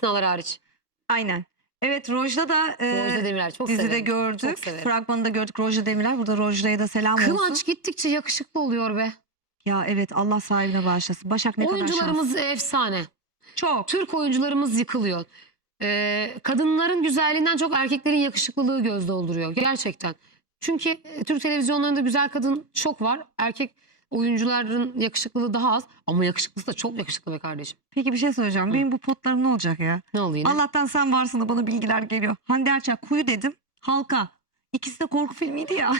istisnalar hariç. Aynen. Evet Rojda da e, Rojda Demirel çok dizide severim. gördük. Çok severim. Fragmanında gördük Rojda Demirel. Burada Rojda'ya da selam olsun. Kıvanç gittikçe yakışıklı oluyor be. Ya evet Allah sahibine bağışlasın. Başak ne kadar Oyuncularımız efsane. şanslı. Çok. Türk oyuncularımız yıkılıyor. Ee, kadınların güzelliğinden çok erkeklerin yakışıklılığı göz dolduruyor. Gerçekten. Çünkü e, Türk televizyonlarında güzel kadın çok var. Erkek oyuncuların yakışıklılığı daha az. Ama yakışıklısı da çok yakışıklı be kardeşim. Peki bir şey söyleyeceğim. Benim bu potlarım ne olacak ya? Ne oluyor yine? Allah'tan sen varsın da bana bilgiler geliyor. Hande Erçel kuyu dedim. Halka. İkisi de korku filmiydi ya.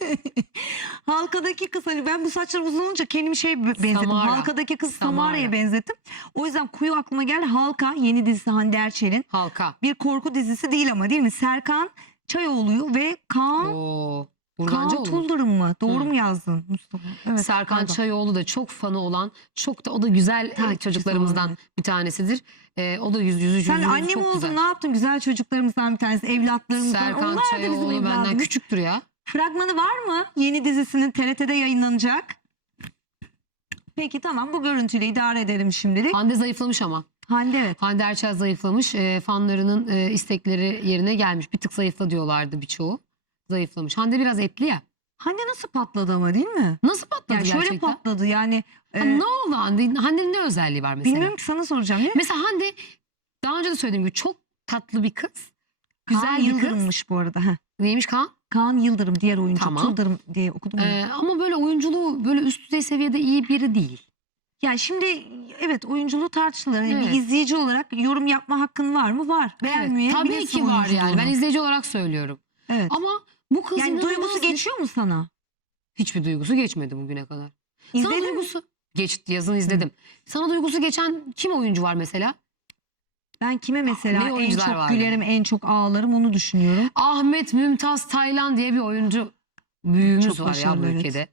Halkadaki kız hani ben bu saçlar uzun olunca kendimi şey benzettim. Samara. Halkadaki kız Samara. Samara'ya benzettim. O yüzden kuyu aklıma geldi. Halka yeni dizisi Hande Erçel'in. Halka. Bir korku dizisi değil ama değil mi? Serkan Çayoğlu'yu ve Kaan, Oo. Kaan Burgancıoğlu. Tuldırım mı? Doğru Hı. mu yazdın Mustafa? Evet. Serkan galiba. Çayoğlu da çok fanı olan, çok da o da güzel Takipçisi çocuklarımızdan olan, bir tanesidir. Ee, o da yüz yüzü Sen yüzü anne mi çok oldun güzel. ne yaptın? Güzel çocuklarımızdan bir tanesi. Evlatlarımızdan. Serkan Onlar Çayoğlu benden evladımız. küçüktür ya. Fragmanı var mı? Yeni dizisinin TRT'de yayınlanacak. Peki tamam bu görüntüyle idare edelim şimdilik. Hande zayıflamış ama. Hande evet. Hande Erçel zayıflamış. E, fanlarının e, istekleri yerine gelmiş. Bir tık zayıfla diyorlardı birçoğu. Zayıflamış. Hande biraz etli ya. Hande nasıl patladı ama değil mi? Nasıl patladı Yani şöyle gerçekten? patladı yani. Ha, e, ne oldu Hande? Hande'nin ne özelliği var mesela? bilmiyorum ki sana soracağım. Ne? Mesela Hande daha önce de söylediğim gibi çok tatlı bir kız. Güzel Kaan bir kız. Yıldırım'mış bu arada. Heh. Neymiş Kaan? Kaan Yıldırım diğer oyuncu. Tamam. Yıldırım diye okudum. Ee, ama böyle oyunculuğu böyle üst düzey seviyede iyi biri değil. Ya şimdi evet oyunculuğu tartışılır. Hani Evet. Bir izleyici olarak yorum yapma hakkın var mı? Var. Evet, Beğenmeyebilirsin tabii ki var yani. Ben izleyici olarak söylüyorum. Evet. Ama bu kız yani inanılmaz duygusu bir- geçiyor mu sana? Hiçbir duygusu geçmedi bugüne kadar. Sana İzledin mi? duygusu geçti yazın izledim. Sana duygusu geçen kim oyuncu var mesela? Ben kime mesela Ne en oyuncular çok vardı? gülerim, en çok ağlarım onu düşünüyorum. Ahmet Mümtaz Taylan diye bir oyuncu büyüğümüz Çok var ya bu başarılı, evet. ülkede.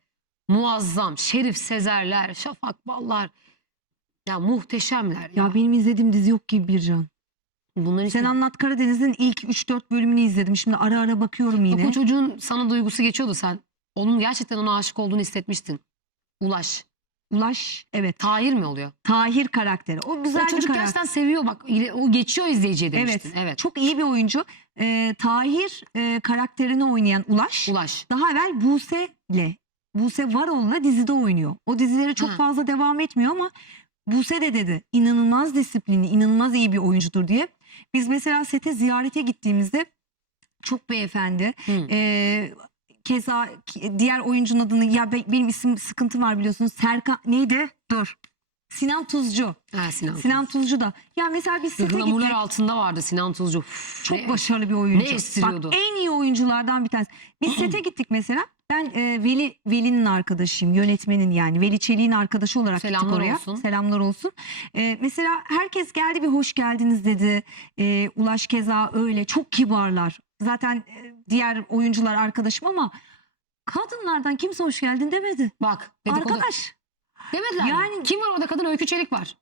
Muazzam. Şerif Sezerler, Şafak Ballar. Ya muhteşemler ya. Ya benim izlediğim dizi yok gibi Bircan. Bunların hiçbir- Sen Anlat Karadeniz'in ilk 3-4 bölümünü izledim. Şimdi ara ara bakıyorum Yok, yine. o çocuğun sana duygusu geçiyordu sen. Onun gerçekten ona aşık olduğunu hissetmiştin. Ulaş. Ulaş evet. Tahir mi oluyor? Tahir karakteri. O güzel o bir çocuk karakter. gerçekten seviyor bak. ile- O geçiyor izleyiciye demiştin. Evet. Evet. Çok iyi bir oyuncu. Ee, Tahir e, karakterini oynayan Ulaş. Ulaş. Daha evvel Buse'le Buse Varol'la dizide oynuyor. O dizileri çok Ha. fazla devam etmiyor ama Buse de dedi inanılmaz disiplinli, inanılmaz iyi bir oyuncudur diye. Biz mesela sete ziyarete gittiğimizde çok beyefendi. Ee, keza diğer oyuncunun adını ya be- benim isim sıkıntı var biliyorsunuz. Serkan neydi? Dur. Sinan Tuzcu. Ha, Sinan. Sinan Tuzcu da. Ya mesela biz sete Glamurlar gittik. altında vardı Sinan Tuzcu. Çok ne- başarılı bir oyuncu. ne estiriyordu? Bak en iyi oyunculardan bir tanesi. Biz sete gittik mesela. Ben e, Veli Veli'nin arkadaşıyım. Yönetmenin yani. Veli Çelik'in arkadaşı olarak Selamlar gittik oraya. olsun. Selamlar olsun. E, mesela herkes geldi bir hoş geldiniz dedi. E, Ulaş keza öyle. Çok kibarlar. Zaten e, diğer oyuncular arkadaşım ama kadınlardan kimse hoş geldin demedi. Bak dedikodu. Arkadaş. Demediler mi? Yani- Kim var orada kadın? Öykü Çelik var.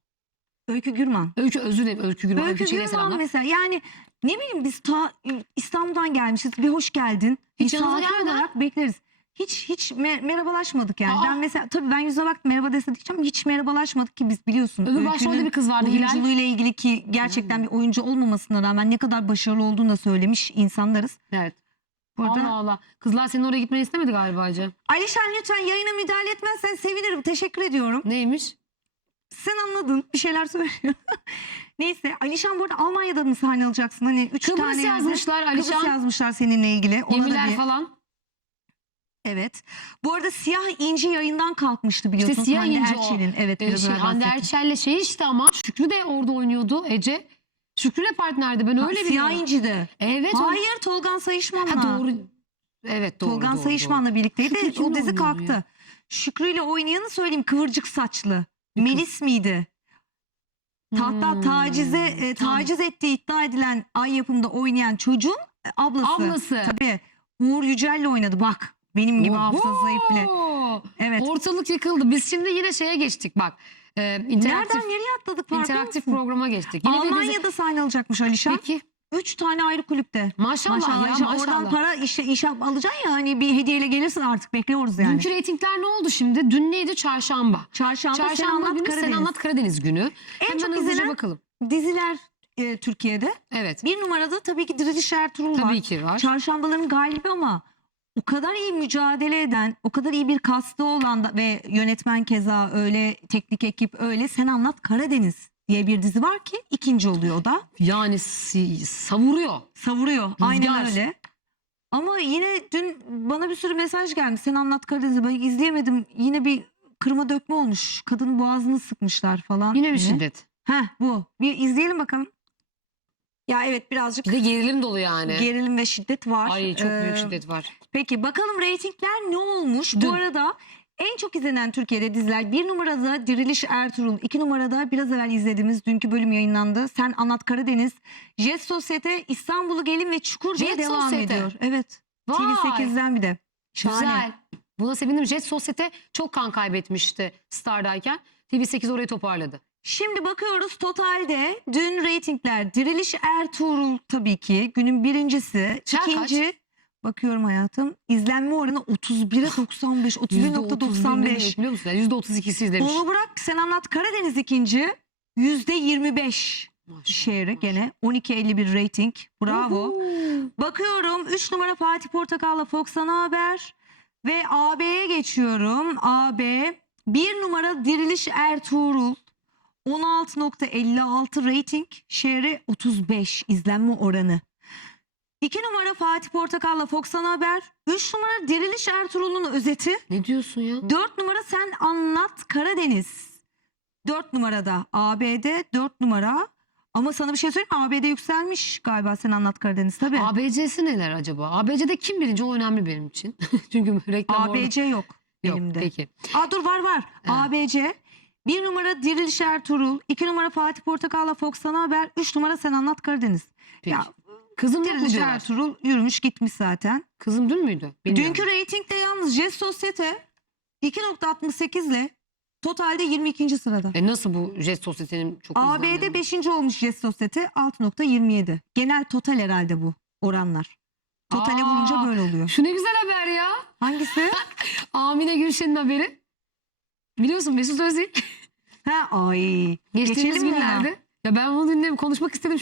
Öykü Gürman. Öykü özür dilerim. Öykü Gürman. Öykü, Öykü Gürman selamlar. mesela yani ne bileyim biz ta İstanbul'dan gelmişiz bir hoş geldin. Hiç Misafir olarak bekleriz. Hiç hiç me- merhabalaşmadık yani. Aa. Ben mesela tabii ben yüzüne baktım merhaba dese diyeceğim hiç merhabalaşmadık ki biz biliyorsun. Öbür başrolde bir kız vardı Hilal. oyunculuğuyla ilgili ki gerçekten bir oyuncu olmamasına rağmen ne kadar başarılı olduğunu da söylemiş insanlarız. Evet. Burada Allah Allah. Kızlar senin oraya gitmeni istemedi galiba Hacı. Alişan lütfen yayına müdahale etmezsen sevinirim. Teşekkür ediyorum. Neymiş? Sen anladın. Bir şeyler söylüyor. Neyse Alişan burada Almanya'da mı sahne alacaksın? Hani üç Kıbrıs tane yerde- yazmışlar Kıbrıs Alişan. yazmışlar seninle ilgili. Ona da Gemiler bir- falan. Evet. Bu arada Siyah İnci yayından kalkmıştı biliyorsunuz. Siyah Hande İnci. Erçel'in. Evet. Ee, şey, Hande. Erçel'le şey işte ama Şükrü de orada oynuyordu Ece. Şükrü'yle partnerdi ben öyle biliyorum. İnci de. Evet. Hayır Tolgan Sayışman'la. Ha, doğru. Evet doğru. Tolgan doğru, Sayışman'la birlikteydi. Şükrü o dizi kalktı. ya? Şükrü'yle oynayanı söyleyeyim kıvırcık saçlı. Bir kız. Melis miydi? doğru. Hatta Hmm, tacize e, tamam. taciz ettiği iddia edilen ay yapımda oynayan çocuğun e, ablası. Ablası. Tabii. Uğur Yücel'le oynadı bak. Benim gibi hafıza zayıf bile. Oho! Evet. Ortalık yıkıldı. Biz şimdi yine şeye geçtik bak. Ee, interaktif, Nereden nereye atladık farkında interaktif mısın? programa geçtik. Yine bir dizi- Almanya'da sahne alacakmış Alişan. Peki. Üç tane ayrı kulüpte. Maşallah, Maşallah, ya maşallah. Oradan para işte iş yap- alacaksın ya hani bir hediyeyle gelirsin artık bekliyoruz yani. Dünkü reytingler ne oldu şimdi? Dün neydi? Çarşamba. Çarşamba, sen Çarşamba anlat günü Karadeniz. Sen Anlat Karadeniz günü. En Hemen çok hızlıca izlenen bakalım. diziler e, Türkiye'de. Evet. Bir numarada tabii ki Diriliş Ertuğrul var. Tabii ki var. Çarşambaların galibi ama o kadar iyi mücadele eden, o kadar iyi bir kastı olan da, ve yönetmen keza öyle, teknik ekip öyle. Sen Anlat Karadeniz diye bir dizi var ki ikinci oluyor o da. Yani si- savuruyor. Savuruyor. Aynen Rüzgar. öyle. Ama yine dün bana bir sürü mesaj gelmiş. Sen Anlat Karadeniz'i ben izleyemedim. Yine bir kırma dökme olmuş. Kadının boğazını sıkmışlar falan. Yine bir diye. şiddet. Heh bu. Bir izleyelim bakalım. Ya evet birazcık Bir de gerilim dolu yani. gerilim ve şiddet var. Ay çok büyük Ee, şiddet var. Peki bakalım reytingler ne olmuş? Dün. Bu arada en çok izlenen Türkiye'de diziler bir numarada Diriliş Ertuğrul, iki numarada biraz evvel izlediğimiz dünkü bölüm yayınlandı. Sen Anlat Karadeniz, Jet Sosyete, İstanbul'u Gelin ve Çukur diye Jet devam Sosyete. ediyor. Evet. Vay. TV8'den bir de. Şahane. Güzel. Buna sevindim. Jet Sosyete çok kan kaybetmişti Star'dayken. TV8 orayı toparladı. Şimdi bakıyoruz totalde dün reytingler Diriliş Ertuğrul tabii ki günün birincisi. Sen kaç? İkinci bakıyorum hayatım izlenme oranı 31'e 95 31.95. biliyor musun? Yani %32'si izlemiş. Onu bırak sen anlat Karadeniz ikinci yüzde 25 Maşallah, şehri maşallah. gene 12.51 rating bravo. Uhu. Bakıyorum 3 numara Fatih Portakal'la Fox Ana Haber ve AB'ye geçiyorum. AB 1 numara Diriliş Ertuğrul 16.56 rating şehri 35 izlenme oranı. 2 numara Fatih Portakal'la Fox Ana Haber 3 numara Diriliş Ertuğrul'un özeti Ne diyorsun ya? 4 numara sen anlat Karadeniz. 4 numarada ABD 4 numara. Ama sana bir şey söyleyeyim mi? ABD yükselmiş galiba sen anlat Karadeniz tabii. ABC'si neler acaba? ABC'de kim birinci? O önemli benim için. Çünkü reklam orada. ABC yok Yok, elimde. peki. Aa dur var var. Evet. ABC. 1 numara Diriliş Ertuğrul. 2 numara Fatih Portakal'la Fox Sana Haber. 3 numara Sen Anlat Karadeniz. peki. Ya Kızım yok mu Diriliş diyorlar? Ertuğrul yürümüş gitmiş zaten. Kızım dün müydü? Bilmiyorum. Dünkü reytingde yalnız Jet Sosyete 2.68 ile totalde 22. sırada. E nasıl bu Jet Sosyete'nin çok AB'de izlendiğini? 5. olmuş Jet Sosyete 6.27. Genel total herhalde bu oranlar. Totale Aa. vurunca böyle oluyor. Şu ne güzel haber ya. Hangisi? Amine Gülşen'in haberi. Biliyorsun Mesut Özil ha ay. geçtiğimiz Geçelim mi ya? günlerde. Ya ben bunu dinledim konuşmak istedim